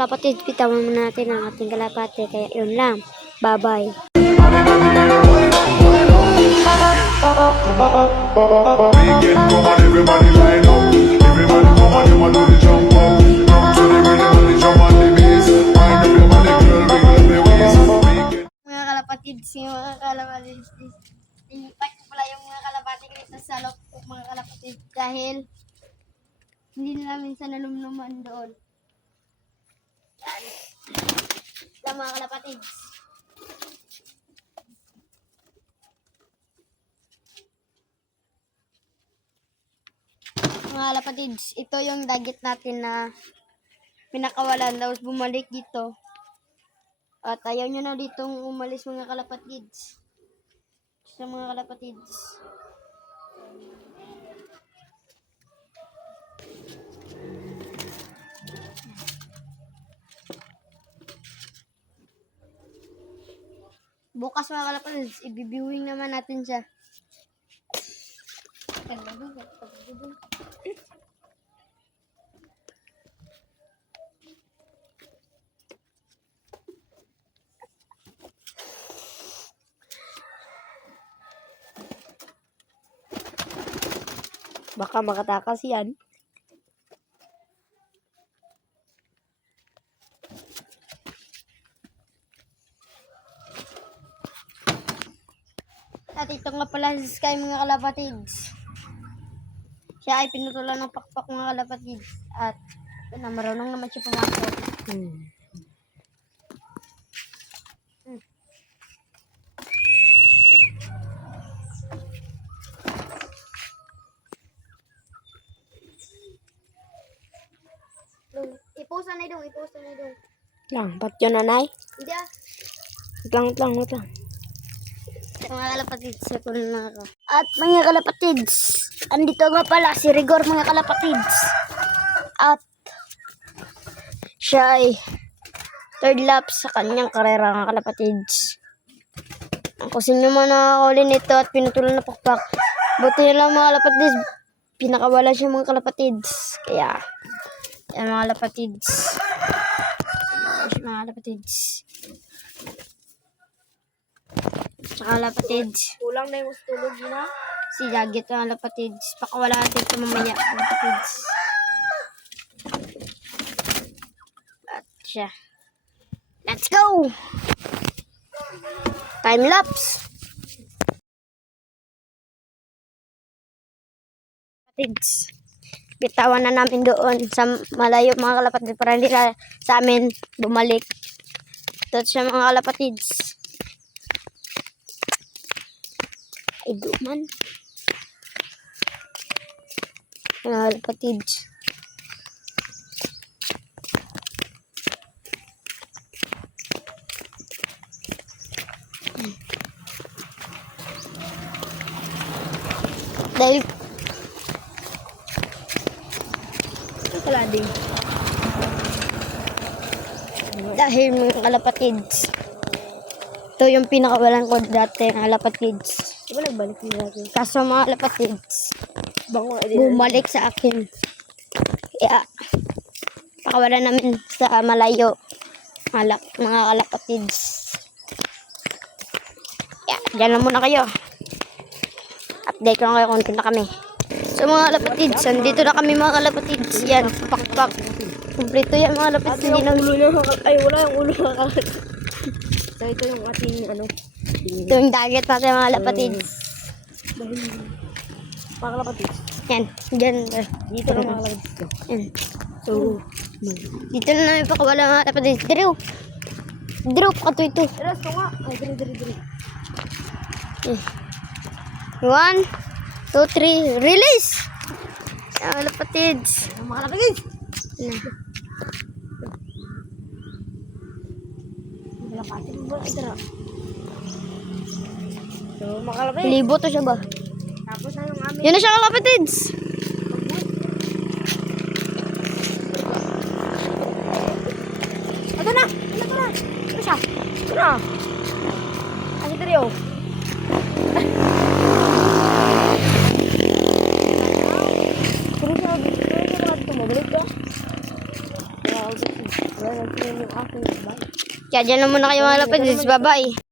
kalapatid, bitawan muna natin ang ating kalapate. Kaya yun lang. Bye-bye. Weekend come on, everybody line up. Everybody come on, them a do the jump up. Jump to the rhythm and the drum and the bass. Wind up your body, girl, wiggle up your waist. Weekend. Mga kalapatids, mga kalapatids. Ipat ko pala yung mga kalapati ko dito sa loob, mga kalapatids. Dahil hindi na minsan nalumluman doon. Yan. Yan mga kalapatids. Mga kalapatids, ito yung dagit natin na pinakawalan. Tapos bumalik dito. At ayaw nyo na ditong umalis mga kalapatids. Sa mga kalapatids. Bukas mga kalapatids, ibibiwing naman natin siya. Baka makatakas yan. At ito nga pala si Sky mga kalapatids. Siya ay pinutulan ng pakpak mga kalapatids. At na marunong naman siya pumasok. Ipusan na dong, ipusan na dong. Lang, ba't yun nanay? Hindi ah. Wait lang. Mga kalapatids, ako na ako. At mga kalapatids, andito nga pala si Rigor mga kalapatids. At siya ay third lap sa kanyang karera mga kalapatids. Kung sino man nakakuli nito at pinutulan na pakpak, buti na lang mga kalapatids, pinakawala siya mga kalapatids. Kaya, yan mga kalapatids. Mga kalapatids. Tsaka kalapatids. Kulang na yung tulog na. Si Jagit mga kalapatids. Pakawala natin ito mamaya kalapatids. At siya. Let's go! Time lapse! Kalapatids. Bitawan na namin doon sa malayo mga kalapatids para hindi na sa amin bumalik. Ito siya mga kalapatids. Ay, duman. Mga kalapatids. Dahil mga kalapatids. Ito yung pinakawalan ko dati ng kalapatids. Diba nagbalik nila natin? Kaso mga kalapatids, bumalik sa akin. Kaya, pakawalan namin sa malayo. Mga kalapatids. Kaya, dyan lang muna kayo. Update ko lang kayo kung na kami. So mga kalapatids, andito na kami mga kalapatids. Yan, pakpak. Kumplito yan mga kalapatids. Hindi na Ay, wala yung ulo ng kalapatids. So, ito yung ating ito yung dagat natin mga kalapatids. mga kalapatids. Yan, dyan. Dito na mga kalapatids. Yan. So, Dito na namin pakawala mga kalapatids. Drew, pakato ito. Eras ko nga. Ay, diri. 1, 2, 3, release! Mga kalapatids. Mga kalapatids. Kalapatids mo ba? Ito na. So, mga kalapatids. Libo to siya ba? Tapos na yung aming Yun na siya kalapatids. Ito na! Ito siya! Ito na! Ang ito rin, oh. Pero siya, tumabalik ka. Wala nag-train yung aking babae. Kaya dyan na muna kayo mga kalapatids. Bye-bye.